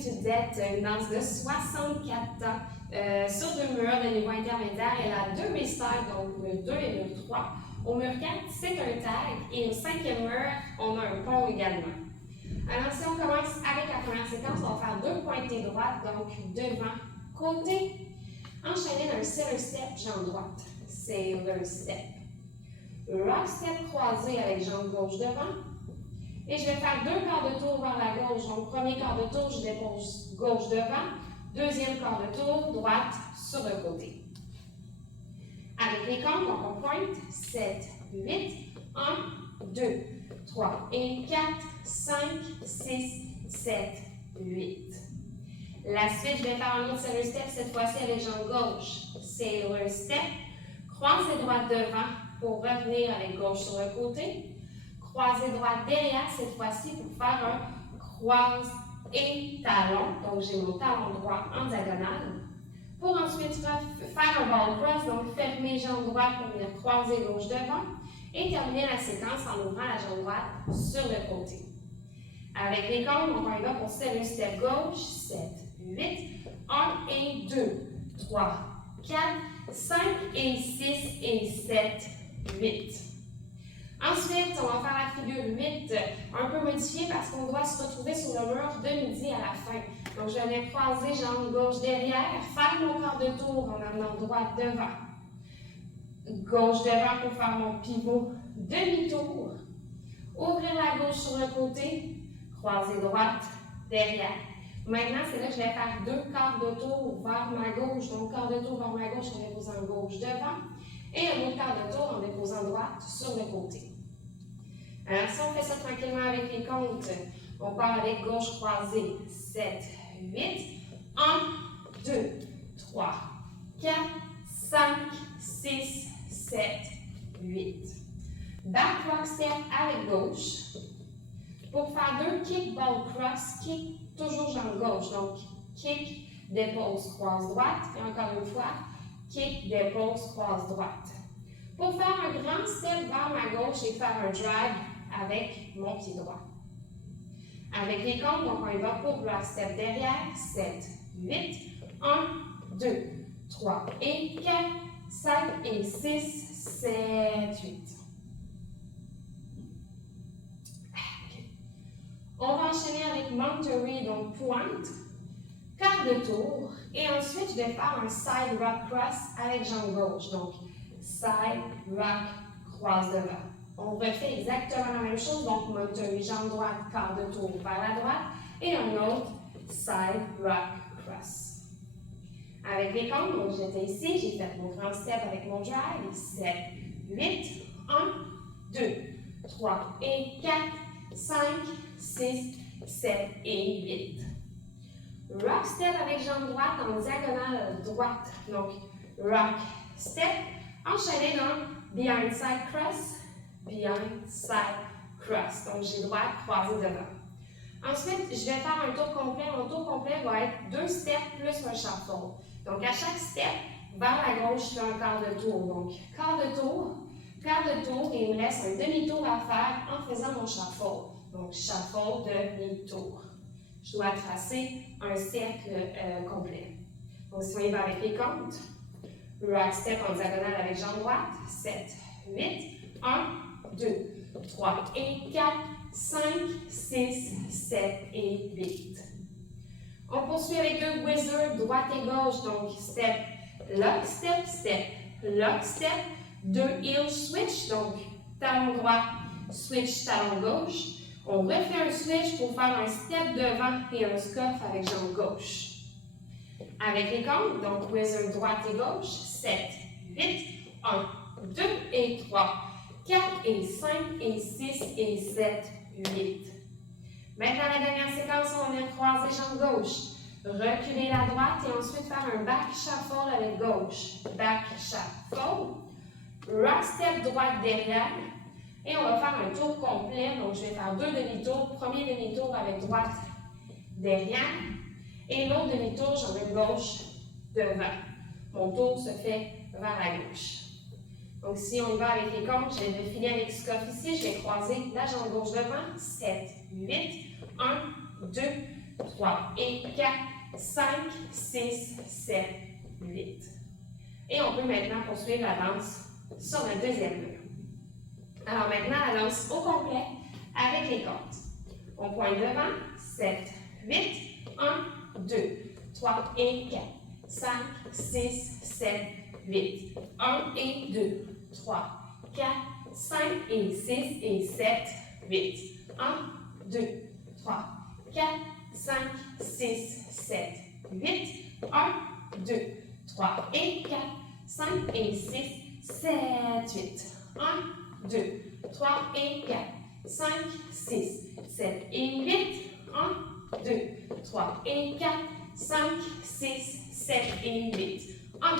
Tudette, une danse de 64 ans sur 2 murs de niveau intermédiaire. Elle a 2 B-styles, donc mur 2 et mur 3. Au mur 4, c'est un tag et au 5e mur, on a un pont également. Alors, si on commence avec la première séquence, on va faire 2 pointées droites, donc devant, côté, enchaîné d'un sailor step, jambe droite. Sailor step. Rock step croisé avec jambe gauche devant. Et je vais faire 2 quarts de tour vers la gauche. Donc, premier quart de tour, je dépose gauche devant. Deuxième quart de tour, droite sur le côté. Avec les comptes, donc on pointe 7, 8, 1, 2, 3 et 4, 5, 6, 7, 8. La suite, je vais faire un autre sailor step, cette fois-ci avec jambe gauche. Sailor step, croisée droite devant pour revenir avec gauche sur le côté. Croisée droite derrière, cette fois-ci pour faire un croise et talon. Donc, j'ai mon talon droit en diagonale. Pour ensuite faire un ball cross, donc fermer jambe droite pour venir croiser gauche devant. Et terminer la séquence en ouvrant la jambe droite sur le côté. Avec les comptes, on y va pour sailor step gauche, 7, 8, 1 et 2, 3, 4, 5 et 6 et 7, 8. Ensuite, on va faire la figure 8, un peu modifiée parce qu'on doit se retrouver sur le mur de midi à la fin. Donc, je vais croiser jambe gauche derrière, faire mon quart de tour en amenant droite devant. Gauche devant pour faire mon pivot demi-tour. Ouvrir la gauche sur le côté, croiser droite derrière. Maintenant, c'est là que je vais faire 2 quarts de tour vers ma gauche. Donc, quart de tour vers ma gauche en déposant gauche devant. Et un autre quart de tour en déposant droite sur le côté. Alors, si on fait ça tranquillement avec les comptes, on part avec gauche croisée. 7, 8, 1, 2, 3, 4, 5, 6, 7, 8. Back rock step avec gauche. Pour faire 2 kick, ball cross, kick, toujours jambe gauche. Donc, kick, dépose, croise droite. Et encore une fois, kick, dépose, croise droite. Pour faire un grand step vers ma gauche et faire un drag avec mon pied droit. Avec les comptes, donc on y va pour rock step derrière. 7, 8, 1, 2, 3 et 4, 5 et 6, 7, 8. On va enchaîner avec Monterey, donc pointe, quart de tour, et ensuite je vais faire un side rock cross avec jambe gauche. Donc, side rock croise devant. On refait exactement la même chose, donc Monterey, jambe droite, quart de tour vers la droite, et un autre side rock cross. Avec les comptes, donc j'étais ici, j'ai fait mon grand step avec mon drag, 7, 8, 1, 2, 3 et 4, 5, 6, 7 et 8. Rock step avec jambe droite en diagonale droite. Donc, rock step, enchaîné dans behind side cross, behind side cross. Donc, j'ai droite croisée devant. Ensuite, je vais faire un tour complet. Mon tour complet va être 2 steps plus un shuffle. Donc, à chaque step, vers la gauche, je fais un quart de tour. Donc, quart de tour, et il me reste un demi-tour à faire en faisant mon shuffle. Donc, shuffle, demi-tour. Je dois tracer un cercle complet. Donc, si on y va avec les comptes, rock step en diagonale avec jambe droite, 7, 8, 1, 2, 3 et 4, 5, 6, 7 et 8. On poursuit avec 2 wizards, droite et gauche. Donc, step, lock, step, 2 heel switch. Donc, talon droit, switch, talon gauche. On refait un switch pour faire un step devant et un scuff avec jambe gauche. Avec les comptes, donc wizard droite et gauche, 7, 8, 1, 2 et 3, 4 et 5 et 6 et 7, 8. Maintenant, la dernière séquence, on vient croiser jambe gauche, reculer la droite et ensuite faire un back shuffle avec gauche. Back shuffle, rock step droite derrière. Et on va faire un tour complet, donc je vais faire 2 demi-tours. Premier demi-tour avec droite derrière et l'autre demi-tour, j'en ai gauche devant. Mon tour se fait vers la gauche. Donc si on y va avec les comptes, je vais défiler avec scuff ici, je vais croiser la jambe gauche devant, 7, 8, 1, 2, 3 et 4, 5, 6, 7, 8. Et on peut maintenant poursuivre la danse sur le deuxième mur. Alors maintenant, la danse au complet avec les comptes. On pointe devant, 7, 8, 1, 2, 3 et 4, 5, 6, 7, 8, 1 et 2, 3, 4, 5 et 6 et 7, 8, 1, 2, 3, 4, 5, 6, 7, 8, 1, 2, 3 et 4, 5 et 6, 7, 8, 1, 2, 3 et 4, 5, 6, 7 et 8, 1, 2, 3 et 4, 5, 6, 7 et 8, 1,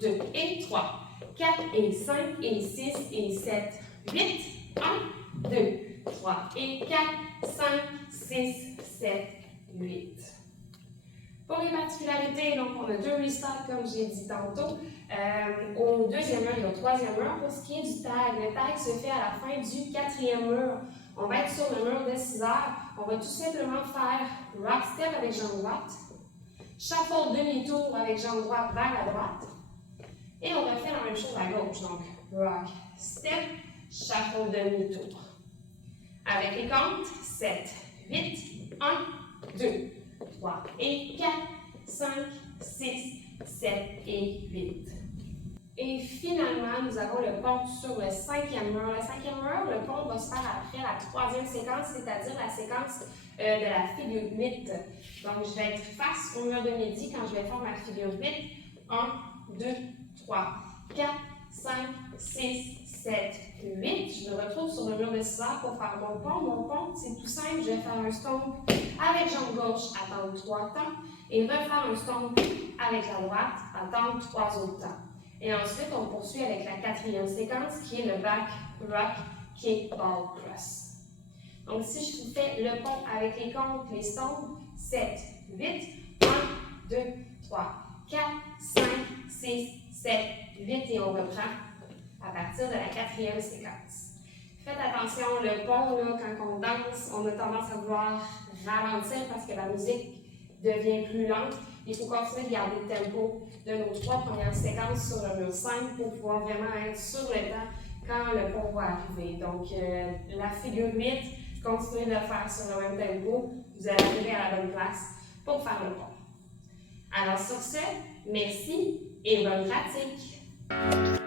2 et 3, 4 et 5 et 6 et 7, 8, 1, 2, 3 et 4, 5, 6, 7, 8. Pour les particularités, donc on a deux restarts comme j'ai dit tantôt. Au deuxième mur et au troisième mur. Pour ce qui est du tag, le tag se fait à la fin du quatrième mur. On va être sur le mur de 6 heures. On va tout simplement faire rock step avec jambe droite, shuffle demi-tour avec jambe droite vers la droite. Et on va faire la même chose à gauche. Donc rock step, shuffle demi-tour. Avec les comptes, 7, 8, 1, 2, 3 et 4, 5, 6, 7 et 8. Et finalement, nous avons le pont sur le cinquième mur. Le cinquième mur, le pont va se faire après la troisième séquence, c'est-à-dire la séquence de la figure 8. Donc, je vais être face au mur de midi quand je vais faire ma figure 8. 1, 2, 3, 4, 5, 6, 7, 8. Je me retrouve sur le mur de 6 heures pour faire mon pont. Mon pont, c'est tout simple. Je vais faire un stomp avec jambe gauche, attendre 3 temps. Et refaire un stomp avec la droite, attendre 3 autres temps. Et ensuite, on poursuit avec la quatrième séquence qui est le back rock kick ball cross. Donc, si je vous fais le pont avec les comptes, les stomps, 7, 8, 1, 2, 3, 4, 5, 6, 7, 8 et on reprend à partir de la quatrième séquence. Faites attention, le pont, là, quand on danse, on a tendance à vouloir ralentir parce que la musique devient plus lente. Il faut continuer de garder le tempo de nos 3 premières séquences sur le mur 5 pour pouvoir vraiment être sur le temps quand le pont va arriver. Donc, la figure 8, continuez de le faire sur le même tempo. Vous allez arriver à la bonne place pour faire le pont. Alors, sur ce, merci et bonne pratique!